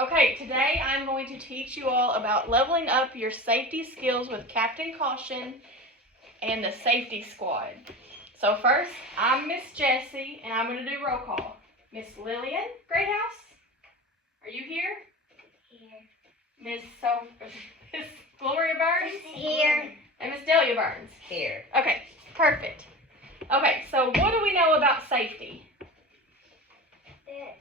Okay, today I'm going to teach you all about leveling up your safety skills with Captain Caution and the Safety Squad. So first, I'm Miss Jessie, and I'm going to do roll call. Miss Lillian Greathouse, are you here? Here. Miss Gloria Burns? Here. And Miss Delia Burns? Here. Okay, perfect. Okay, so what do we know about safety? That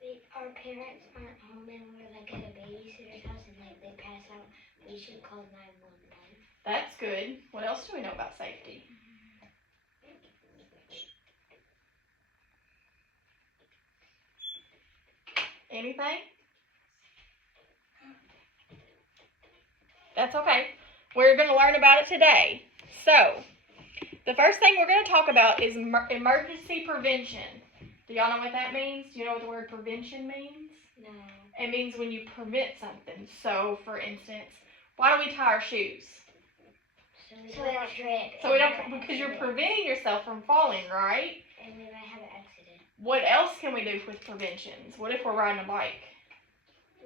if our parents aren't home and we're like at a babysitter's house and like they pass out, we should call 911. That's good. What else do we know about safety? Anything? That's okay. We're going to learn about it today. So, the first thing we're going to talk about is emergency prevention. Do y'all know what that means? Do you know what the word prevention means? No. It means when you prevent something. So, for instance, why do we tie our shoes? So we don't trip. So we don't, because you're preventing yourself from falling, right? And we might have an accident. What else can we do with preventions? What if we're riding a bike?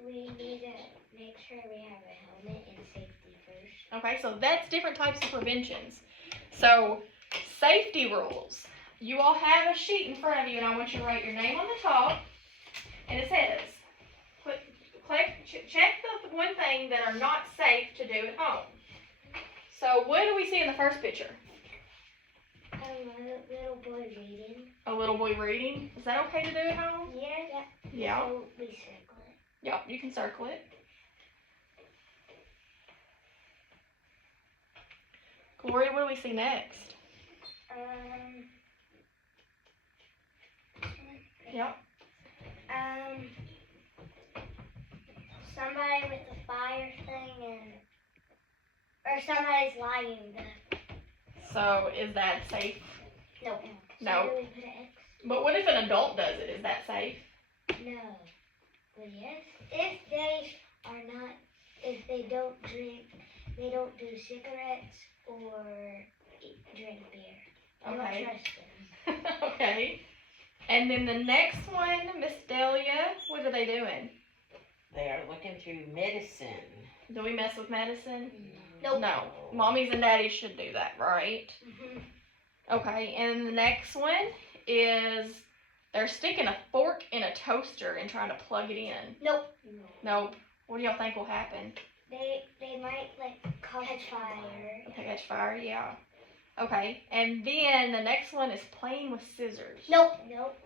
We need to make sure we have a helmet and safety first. Okay, so that's different types of preventions. So, safety rules. You all have a sheet in front of you, and I want you to write your name on the top. And it says, check the one thing that are not safe to do at home. So, what do we see in the first picture? A little boy reading. A little boy reading. Is that okay to do at home? Yeah. Yeah. So we circle it. Yep, you can circle it. Gloria, what do we see next? Yep. Somebody with the fire thing or somebody's lying. So, is that safe? No. No. So do we put an X? But what if an adult does it? Is that safe? No. But yes. If they don't drink, they don't do cigarettes or drink beer. I don't Okay. trust them. Okay. And then the next one, Miss Delia, what are they doing? They are looking through medicine. Do we mess with medicine? Nope. No. Mommies and daddies should do that, right? Mm-hmm. Okay, and the next one is they're sticking a fork in a toaster and trying to plug it in. Nope. Nope. What do y'all think will happen? They might catch fire. Okay, catch fire, yeah. Okay, and then the next one is playing with scissors. Nope.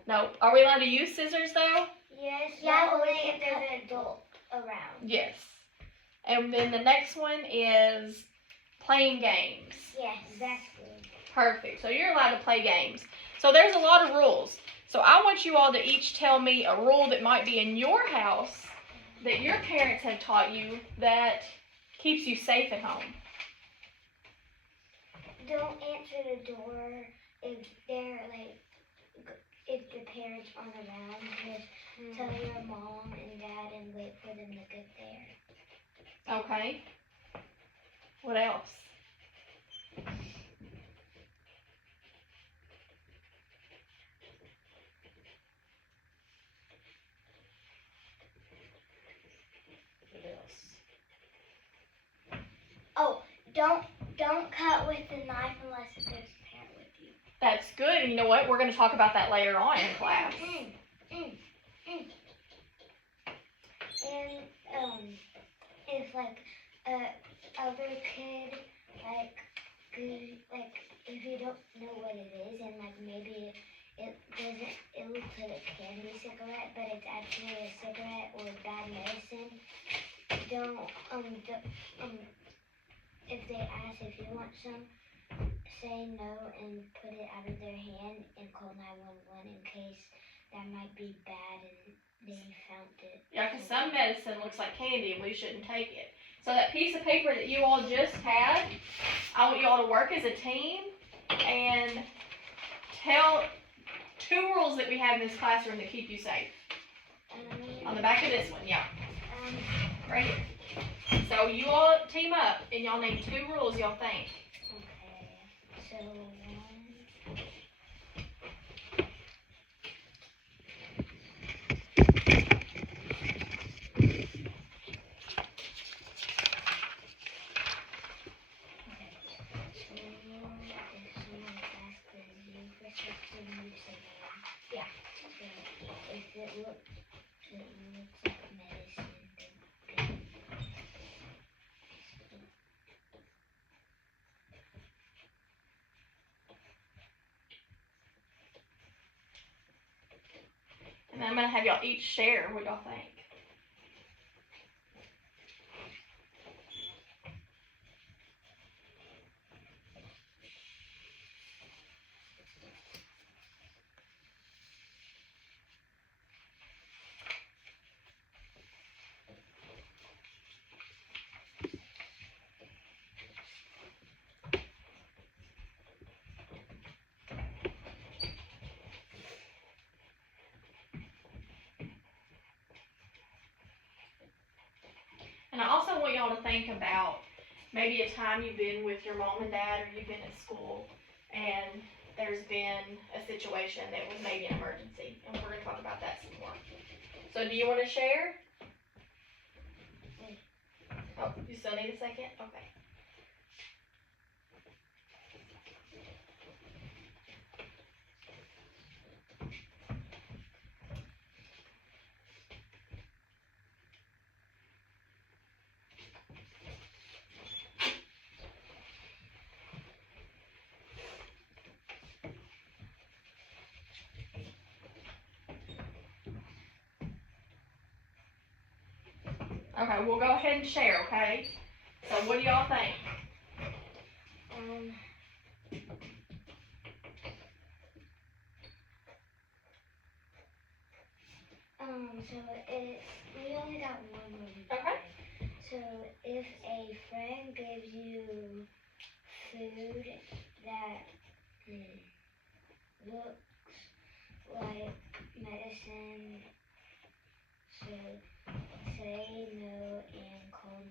Nope. Are we allowed to use scissors though? Yes. Yeah, only if there's an adult around. Yes. And then the next one is playing games. Yes, that's good. Perfect. So you're allowed to play games. So there's a lot of rules. So I want you all to each tell me a rule that might be in your house that your parents have taught you that keeps you safe at home. Don't answer the door if they're if the parents aren't around. Just tell your mom and dad and wait for them to get there. Okay. What else? What else? Oh, don't cut with the knife unless there's a parent with you. That's good. And you know what? We're going to talk about that later on in class. And if other kid if you don't know what it is and maybe it looks like a candy cigarette but it's actually a cigarette or bad medicine, if they ask if you want some, say no and put it out of their hand and call 911 in case that might be bad and they found it. Yeah, because some medicine looks like candy and we shouldn't take it. So that piece of paper that you all just had, I want you all to work as a team and tell 2 rules that we have in this classroom that keep you safe. On the back of this one, yeah. Right here. So you all team up and y'all name 2 rules y'all think. Okay, so 1. it looks like medicine. And I'm gonna have y'all each share what y'all think. And I also want y'all to think about maybe a time you've been with your mom and dad, or you've been at school, and there's been a situation that was maybe an emergency, and we're gonna talk about that some more. So do you wanna share? Oh, you still need a second? Okay. Okay, we'll go ahead and share, okay? So what do y'all think? So we only got one movie. Okay. So if a friend gives you food that looks like medicine, so say no and call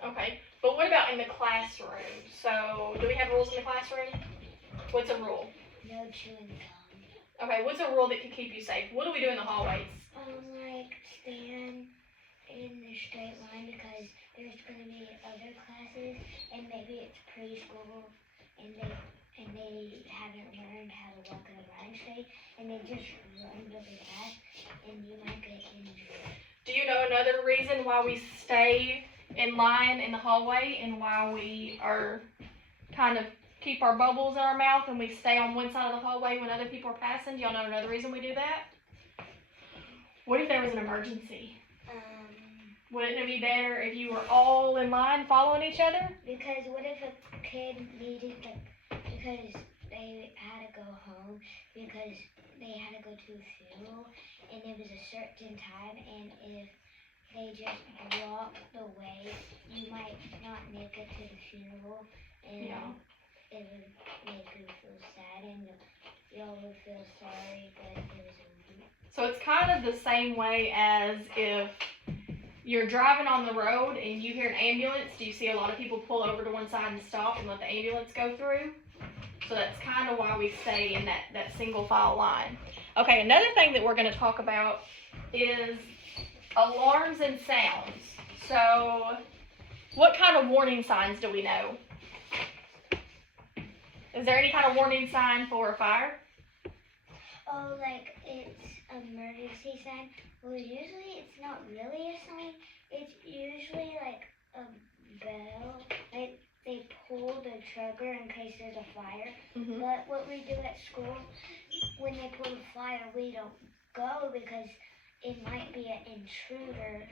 911. Okay, but what about in the classroom? So do we have rules in the classroom? What's a rule? No chewing gum. Okay, what's a rule that can keep you safe? What do we do in the hallways? Like stand in the straight line because there's gonna be other classes and maybe it's preschool and they haven't learned how to walk in a line straight and they just run really fast and you might get injured. Do you know another reason why we stay in line in the hallway and why we are kind of keep our bubbles in our mouth and we stay on one side of the hallway when other people are passing? Do y'all know another reason we do that? What if there was an emergency? Wouldn't it be better if you were all in line following each other? Because what if a kid needed, because they had to go home, because they had to go to a funeral, and it was a certain time, and if they just walked the way, you might not make it to the funeral, and it would make you feel sad, and y'all would feel sorry, but it was a So it's kind of the same way as if you're driving on the road and you hear an ambulance. Do you see a lot of people pull over to one side and stop and let the ambulance go through? So that's kind of why we stay in that single file line. Okay, another thing that we're going to talk about is alarms and sounds. So what kind of warning signs do we know? Is there any kind of warning sign for a fire? Oh, like it's emergency sign. Well, usually it's not really a sign. It's usually like a bell. Like they pull the trigger in case there's a fire. Mm-hmm. But what we do at school, when they pull the fire, we don't go because it might be an intruder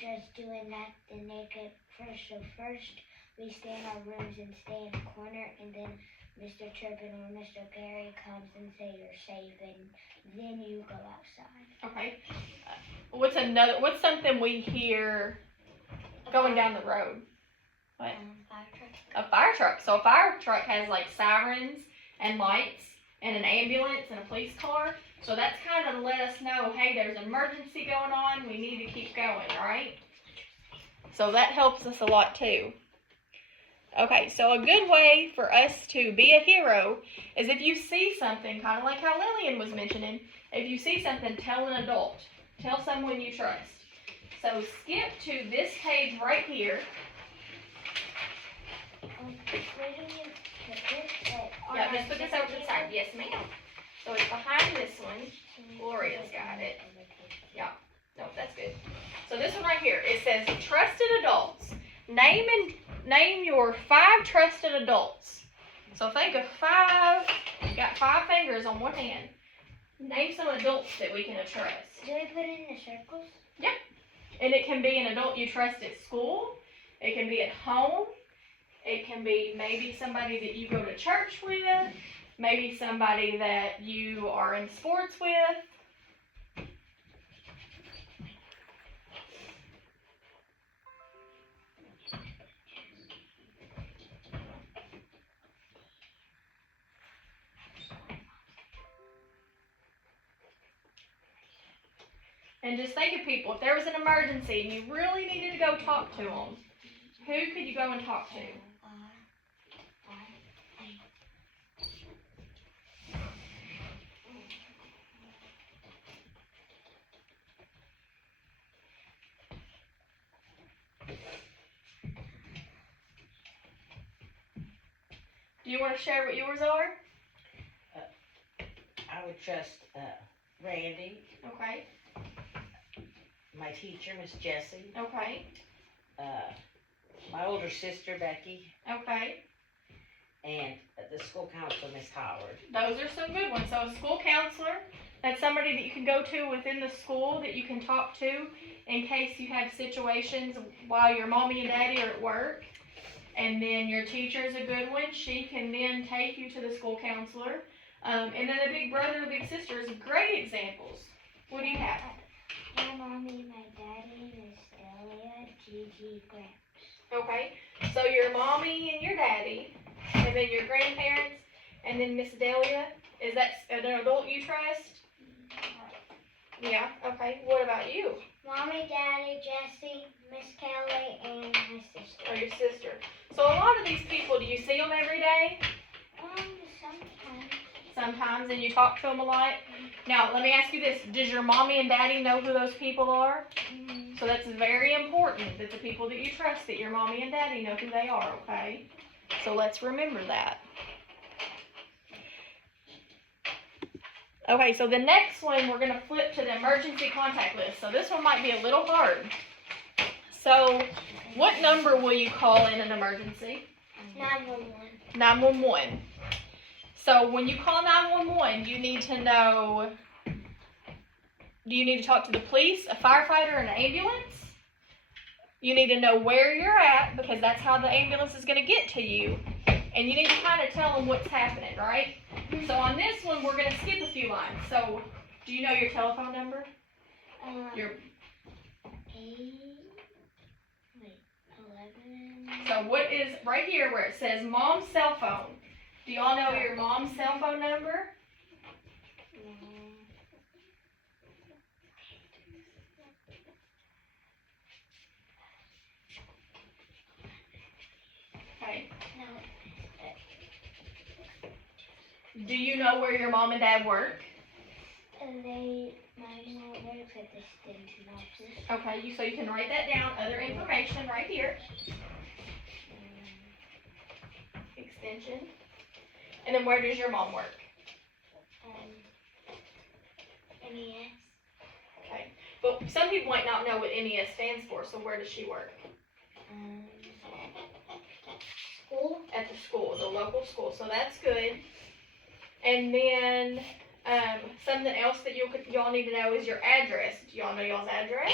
just doing that the naked first. So first we stay in our rooms and stay in a corner, and then Mr. Turpin or Mr. Gary comes and say you're safe, and then you go outside. Okay. What's something we hear going down the road? What? Fire truck. A fire truck. So a fire truck has like sirens and lights and an ambulance and a police car. So that's kind of to let us know, hey, there's an emergency going on. We need to keep going, right? So that helps us a lot too. Okay, so a good way for us to be a hero is if you see something, kind of like how Lillian was mentioning, if you see something, tell an adult. Tell someone you trust. So skip to this page right here. Where do you put this? Yeah, just put this over to the side. Yes, ma'am. So it's behind this one. Gloria's got it. says trusted adults. Name your 5 trusted adults. So think of 5. You got 5 fingers on one hand. Name some adults that we can trust. Do I put it in the circles? And it can be an adult you trust at school. It can be at home. It can be maybe somebody that you go to church with. Maybe somebody that you are in sports with. And just think of people. If there was an emergency and you really needed to go talk to them, who could you go and talk to? Do you want to share what yours are? I would trust Randy, Okay. my teacher, Miss Jessie, Okay. my older sister, Becky, Okay. and the school counselor, Miss Howard. Those are some good ones. So a school counselor, that's somebody that you can go to within the school that you can talk to in case you have situations while your mommy and daddy are at work. And then your teacher is a good one. She can then take you to the school counselor. And then the big brother or big sister is great examples. What do you have? My mommy, my daddy, Miss Delia, Gigi, Gramps. Okay, so your mommy and your daddy, and then your grandparents, and then Miss Delia. Is that an adult you trust? Yeah, okay. What about you? Mommy, daddy, Jessie, Miss Kelly, and my sister. Or your sister? So a lot of these people, do you see them every day? Sometimes. Sometimes, and you talk to them a lot? Now, let me ask you this. Does your mommy and daddy know who those people are? Mm-hmm. So that's very important that the people that you trust, that your mommy and daddy know who they are, okay? So let's remember that. Okay, so the next one, we're going to flip to the emergency contact list. So this one might be a little hard. So what number will you call in an emergency? 911. 911. So when you call 911, you need to know, do you need to talk to the police, a firefighter, and an ambulance? You need to know where you're at because that's how the ambulance is going to get to you. And you need to kind of tell them what's happening, right? So on this one, we're going to skip a few lines. So do you know your telephone number? Your 8, 11. So what is right here where it says mom's cell phone? Do y'all know your mom's cell phone number? Okay. Do you know where your mom and dad work? My mom works at the extension office. Okay, so you can write that down. Other information right here. Extension. And then where does your mom work? MES. Okay. But some people might not know what MES stands for, so where does she work? School. At the school, the local school. So that's good. And then something else that y'all need to know is your address. Do y'all know y'all's address?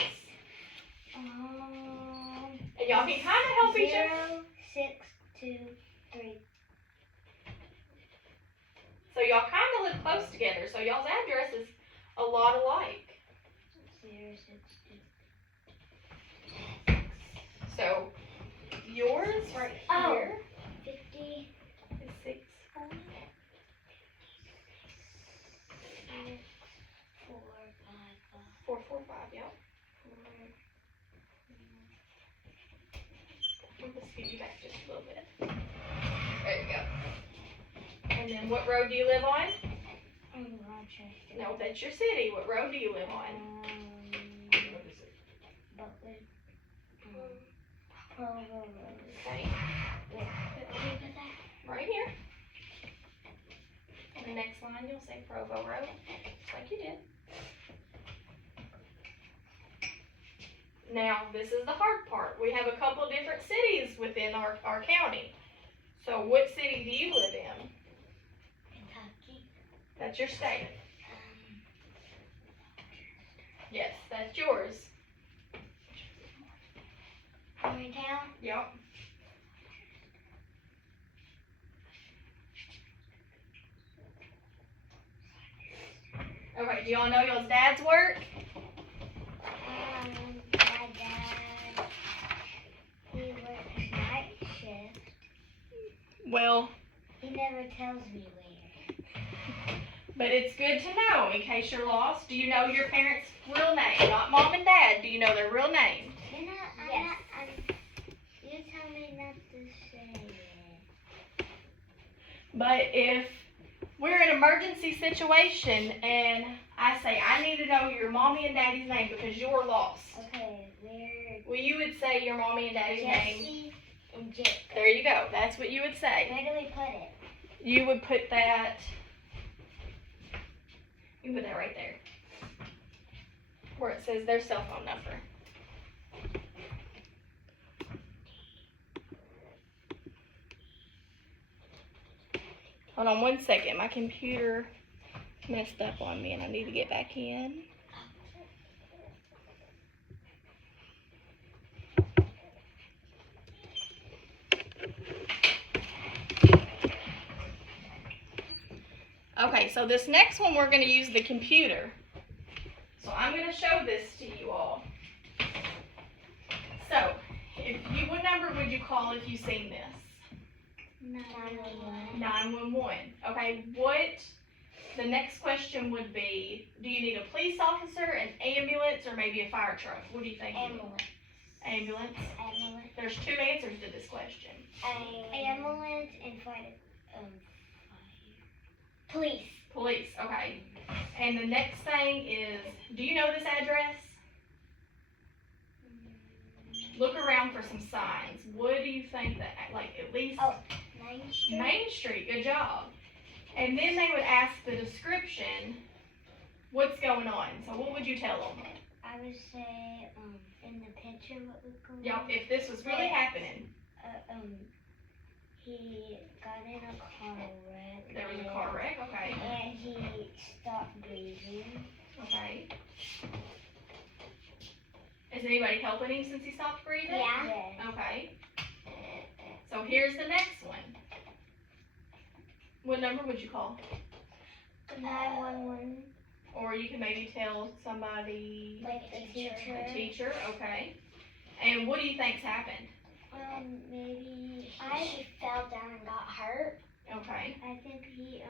And y'all can kind of help each other. 0623. So y'all kind of live close together. So y'all's address is a lot alike. 062. So yours right Oh. here 50. is 6. 445, yeah. Let's give you back just a little bit. There you go. And then what road do you live on? Rochester. No, that's your city. What road do you live on? Butler. Provo Road. Okay, Where did you put that? right here. And the next line you'll say Provo Road, just like you did. Now, this is the hard part. We have a couple different cities within our county. So what city do you live in? Kentucky. That's your state. Yes, that's yours. Morgantown. Yep. Okay, do y'all know y'all's dad's work? My dad, he works night shift. Well, He never tells me where. but it's good to know in case you're lost. Do you know your parents' real name? Not mom and dad. Do you know their real name? You tell me not to say it. But if we're in an emergency situation and I say, I need to know your mommy and daddy's name because you're lost. Okay, we're Well, you would say your mommy and daddy's name. Jesse and Jake. There you go. That's what you would say. Where do we put it? You would put that. You can put that right there. Where it says their cell phone number. Hold on one second. My computer messed up on me and I need to get back in. Okay, so this next one we're going to use the computer. So I'm going to show this to you all. So, what number would you call if you seen this? 911. 911. Okay, the next question would be, do you need a police officer, an ambulance, or maybe a fire truck? What do you think? Ambulance. Ambulance? Ambulance. There's two answers to this question. Ambulance and fire. Police. Police, okay. And the next thing is, do you know this address? Look around for some signs. What do you think that, like, at least... Oh, Main Street. Main Street, good job. And then they would ask the description, what's going on? So what would you tell them? I would say, in the picture, what was going Y'all, on? if this was really happening, He got in a car wreck. there was a car wreck, okay. And he stopped breathing. Okay. Is anybody helping him since he stopped breathing? Yeah. Okay. So here's the next one. What number would you call? 911. Or you can maybe tell somebody, Like a teacher. a teacher, okay. And what do you think's happened? Maybe she fell down and got hurt. Okay. I think she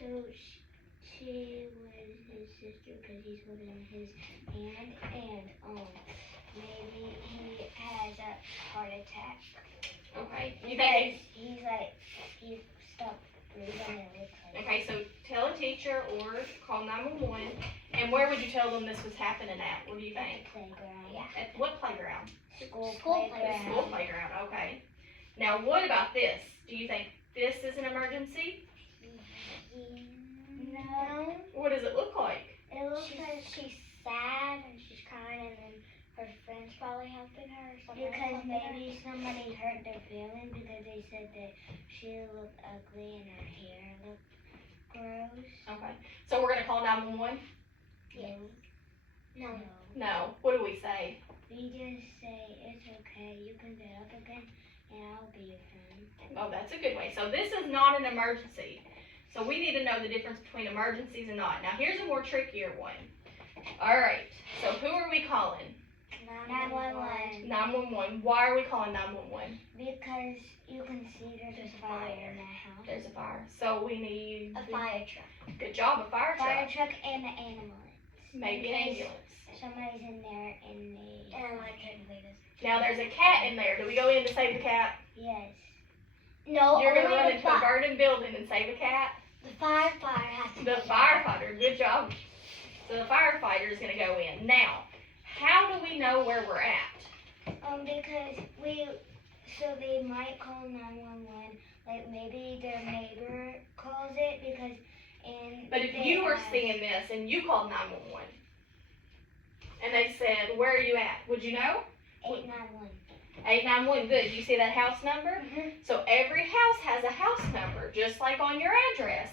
was his sister because he's holding his hand, and maybe he has a heart attack. Okay. You Because think he stopped breathing and it looks like. okay, so tell a teacher or call 911. And where would you tell them this was happening at? What do you think? Playground. Yeah. At what playground? School The playground. school playground, okay. Now what about this? Do you think this is an emergency? No. What does it look like? It looks like she's sad and she's crying, and then her friends probably helping her or something. Because maybe somebody hurt their feelings because they said that she looked ugly and her hair looked gross. Okay. So we're gonna call 911? Yes. No. No. What do we say? We just say it's okay. You can get up again, and I'll be your friend. Oh, that's a good way. So this is not an emergency. So we need to know the difference between emergencies and not. Now here's a more trickier one. Alright, so who are we calling? 911. 911. Why are we calling 911? Because you can see there's a fire in that house. There's a fire. So we need... A fire truck. Good job, a fire truck. Fire truck and an ambulance. Maybe an ambulance. Somebody's in there and they... And electric leaders. Now there's a cat in there. Do we go in to save the cat? Yes. No, You're gonna only run the into a burning building and save a cat? The firefighter has to The go. firefighter, good job. So the firefighter is gonna go in. Now, how do we know where we're at? Because they might call 911, like maybe their neighbor calls it because But if you were seeing this and you called 911 and they said, where are you at? Would you know? 891. 891, good. You see that house number? So every house has a house number, just like on your address.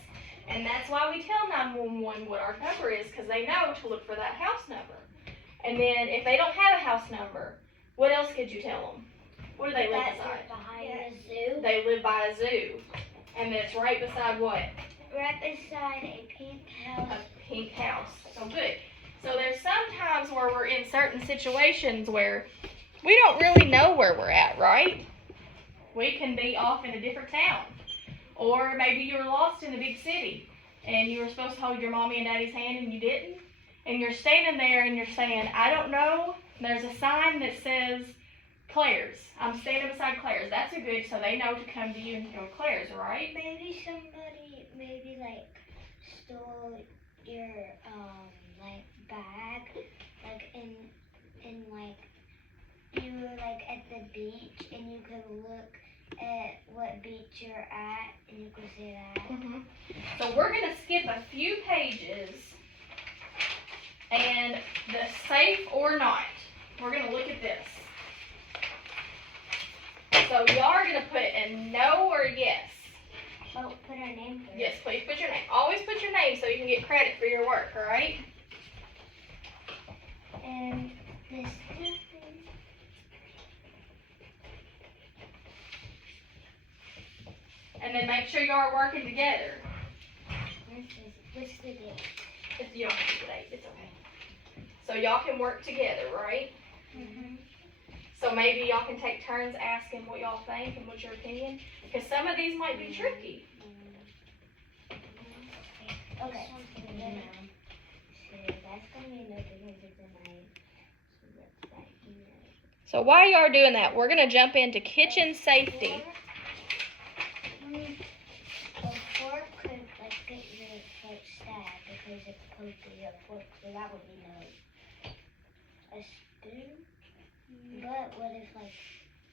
And that's why we tell 911 what our number is, because they know to look for that house number. And then if they don't have a house number, what else could you tell them? What do they live That's beside? behind a zoo. They live by a zoo. And it's right beside what? Right beside a pink house. A pink house. So good. So there's some times where we're in certain situations where we don't really know where we're at, right? We can be off in a different town. Or maybe you were lost in a big city and you were supposed to hold your mommy and daddy's hand and you didn't. And you're standing there and you're saying, I don't know. There's a sign that says Claire's. I'm standing beside Claire's. That's a good, so they know to come to you and go Claire's, right? Maybe somebody like stole your like bag, like in like you were like at the beach and you could look at what beach you're at and you could say that. So we're gonna skip a few pages and the safe or not. We're gonna look at this. So y'all are gonna put a no or yes. Oh, put our name first. Yes, please put your name. Always put your name so you can get credit for your work, alright? And this. And then make sure y'all are working together. What's the date? If you don't have to date, it's okay. So y'all can work together, right? So maybe y'all can take turns asking what y'all think and what's your opinion. Because some of these might be tricky. Okay. So that's gonna be no difference tonight. So that's that here. So while y'all are doing that, we're going to jump into kitchen safety. A fork could like get your foot stabbed because it's supposed to be a fork, so that would be no. A spoon? But what if like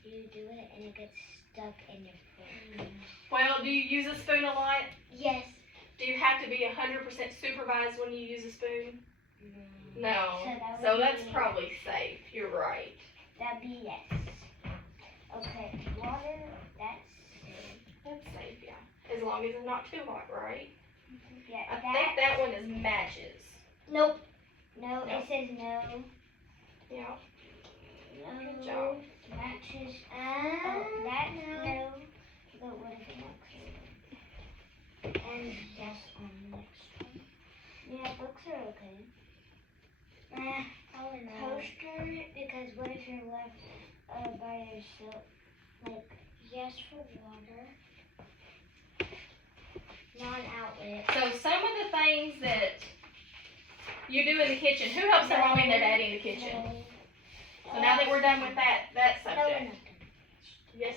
you do it and it gets stuck in your foot? Well, do you use a spoon a lot? Yes. Do you have to be 100% supervised when you use a spoon? No. So So that that's would be, probably safe. You're right. that'd be yes. Okay, water, that's That's safe, yeah. As long as it's not too hot, right? yeah. I think that one is matches. Nope. No, Nope. it says no. Yeah. No. Good job. Matches. Oh, that no. But what if it knocks over? And yes on the next one. Yeah, books are okay. Toaster, because what if you're left by yourself? Like, yes for water. Non-outlet. So some of the things that you do in the kitchen, who helps their mommy and their daddy in the kitchen? So now that we're done with that subject. Yes,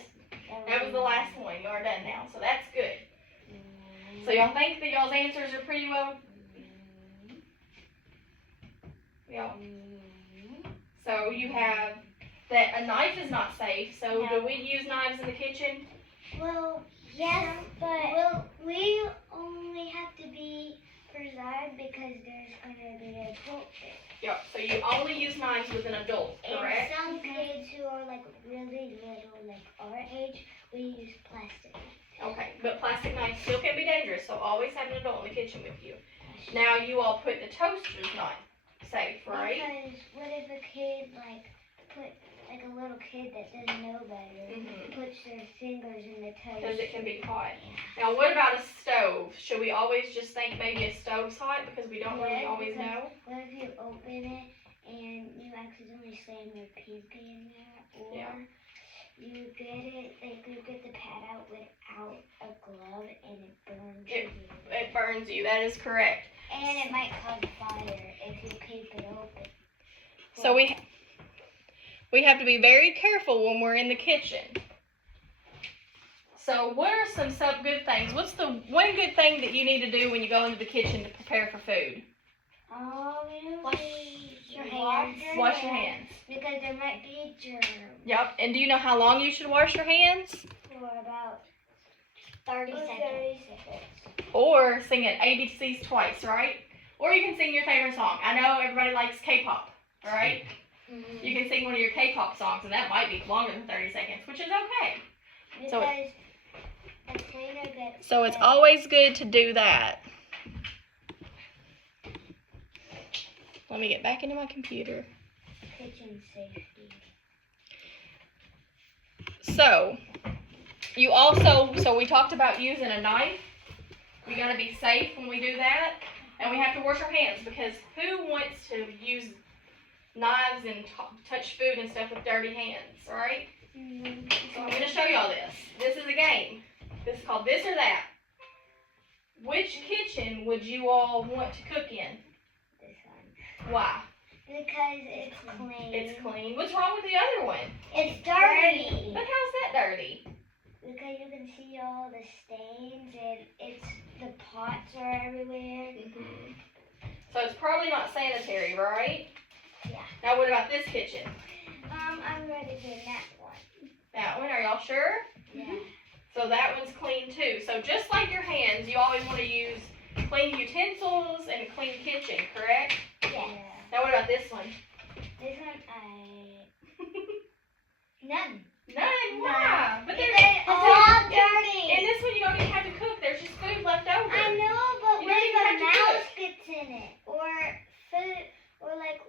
that was the last one. You are done now, so that's good. So y'all think that y'all's answers are pretty well? Yeah. So you have that a knife is not safe. So do we use knives in the kitchen? Well, yes, but we only have to be precise because there's gonna be a adult there. Yeah. So you only use knives with an adult, correct? And some kids who are like really little, like our age, we use plastic. Okay, but plastic knives still can be dangerous. So always have an adult in the kitchen with you. Now you all put the toaster's not safe, right? Because what if a kid like a little kid that doesn't know better puts their fingers in the toast? Because it can be hot. Now what about a stove? Should we always just think maybe a stove's hot because we don't really always know? What if you open it and you accidentally slam your pinky in there, or you get the pad out without a glove and it burns you. It burns you. That is correct. And it might cause fire if you keep it open. So we have to be very careful when we're in the kitchen. So what are some good things? What's the one good thing that you need to do when you go into the kitchen to prepare for food? Wash your hands. Wash your hands. Because there might be germs. Yep. And do you know how long you should wash your hands? For about 30 seconds. Or sing it ABCs twice, right? Or you can sing your favorite song. I know everybody likes K-pop, right? You can sing one of your K-pop songs, and that might be longer than 30 seconds, which is okay. So- Because a cleaner gets So it's better. always good to do that. Let me get back into my computer. Kitchen safety. So we talked about using a knife. We gotta be safe when we do that, and we have to wash our hands, because who wants to use knives and touch food and stuff with dirty hands, right? So I'm gonna show y'all this. This is a game. This is called This or That. Which kitchen would you all want to cook in? This one. Why? Because it's clean. It's clean. What's wrong with the other one? It's dirty. But how's that dirty? Because you can see all the stains and the pots are everywhere. So it's probably not sanitary, right? Yeah. Now what about this kitchen? I'm ready for that one. That one, are y'all sure? Yeah. So that one's clean too. So just like your hands, you always want to use clean utensils and clean kitchen, correct? Yeah. Now what about this one? This one, none. None. Why? But there's It's all dirty. in this one you don't even have to cook. There's just food left over. I know, but You what don't if even a have to mouse cook. gets in it? Or food, or like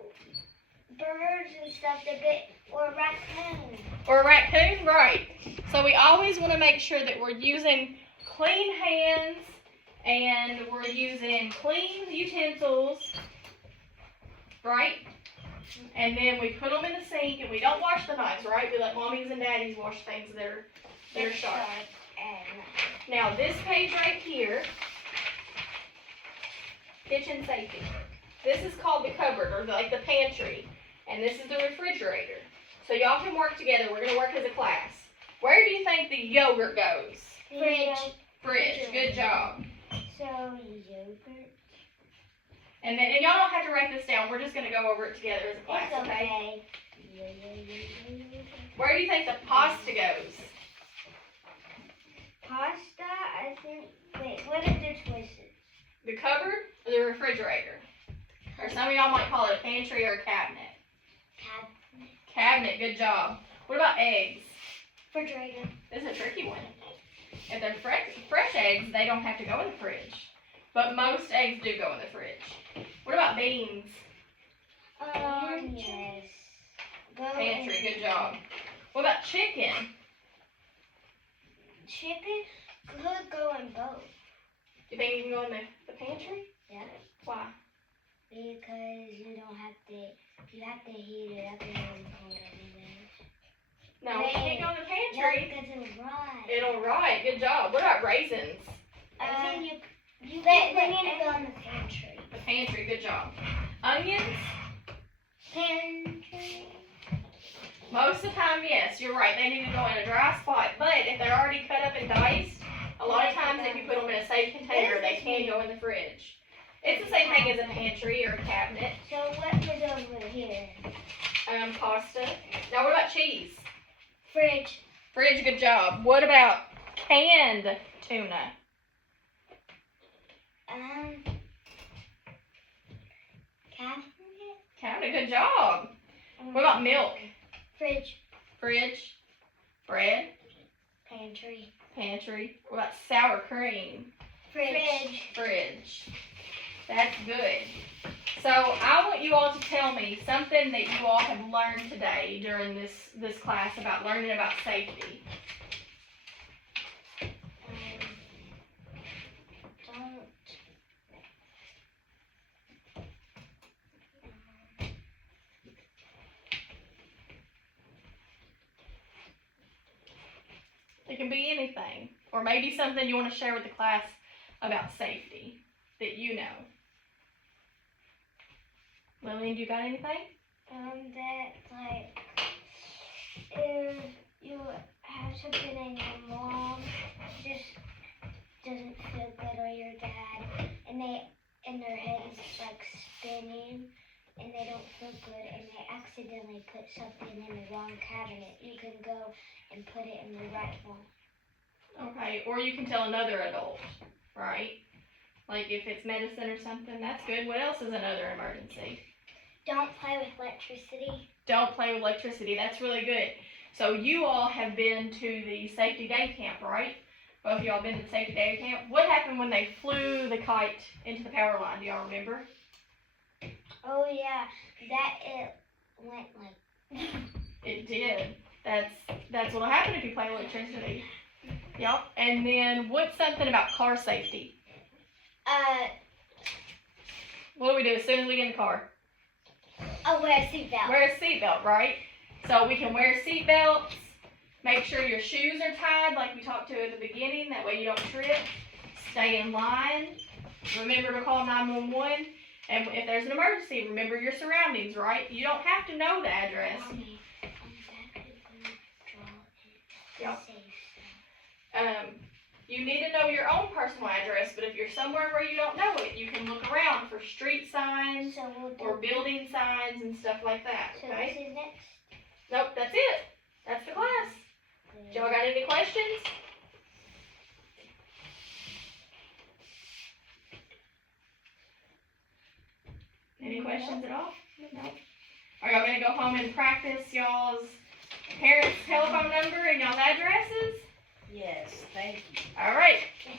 birds and stuff that get, or raccoons. Or a raccoon, right. So we always want to make sure that we're using clean hands and we're using clean utensils, right? And then we put them in the sink, and we don't wash the knives, right? We let mommies and daddies wash things that are sharp. And Now this page right here, kitchen safety. This is called the cupboard, or like the pantry, and this is the refrigerator. So y'all can work together. We're gonna work as a class. Where do you think the yogurt goes? fridge. Fridge. Good job. So yogurt. And y'all don't have to write this down. We're just gonna go over it together as a class, It's okay? okay. Where do you think the pasta goes? Pasta, I think. Wait, what are the choices? The cupboard or the refrigerator? Or some of y'all might call it a pantry or a cabinet. Cabinet, good job. What about eggs? Refrigerator. This is a tricky one. If they're fresh eggs, they don't have to go in the fridge. But most eggs do go in the fridge. What about beans? Yes. Pantry, good job. What about chicken? Chicken could go in both. You think you can go in the pantry? Yeah. Why? Because you have to heat it up and then cold anyway. No, you can't go in the No, pantry. because it'll rot. It'll rot. Good job. What about raisins? They need to go in the pantry. The pantry, good job. Onions? Pantry. Most of the time, yes, you're right. They need to go in a dry spot. But if they're already cut up and diced, a lot of times if you put them in a safe container, they can go in the fridge. It's the same thing as a pantry or a cabinet. So what is over here? Pasta. Now what about cheese? Fridge. Fridge, good job. What about canned tuna? Cabinet. Cabinet, good job. What about milk? Fridge. Fridge. Bread. Pantry. Pantry. What about sour cream? Fridge. Fridge. That's good. So I want you all to tell me something that you all have learned today during this class about learning about safety. Don't. It can be anything, or maybe something you want to share with the class about safety that you know. Lillian, do you got anything? That like if you have something and your mom just doesn't feel good, or your dad, and their head is like spinning and they don't feel good and they accidentally put something in the wrong cabinet, you can go and put it in the right one. Okay, or you can tell another adult, right? Like if it's medicine or something, that's good. What else is another emergency? Don't play with electricity. Don't play with electricity. That's really good. So you all have been to the safety day camp, right? Both of y'all been to the safety day camp. What happened when they flew the kite into the power line? Do y'all remember? Oh yeah, that it went like. It did. That's what'll happen if you play electricity. Yep. And then what's something about car safety? What do we do as soon as we get in the car? Oh, wear a seatbelt. Wear a seatbelt, right? So we can wear seatbelts. Make sure your shoes are tied like we talked to at the beginning. That way you don't trip. Stay in line. Remember to call 911. And if there's an emergency, remember your surroundings, right? You don't have to know the address. Mommy, that could draw it. Yep. Safe. You need to know your own personal address, but if you're somewhere where you don't know it, you can look around for street signs So we'll do. or building signs and stuff like that, So okay? this is next. Nope, that's it. That's the class. Y'all got any questions? Any questions at all? No. Are y'all gonna go home and practice y'all's parents' telephone number and y'all's addresses? Yes, thank you. All right. Yes.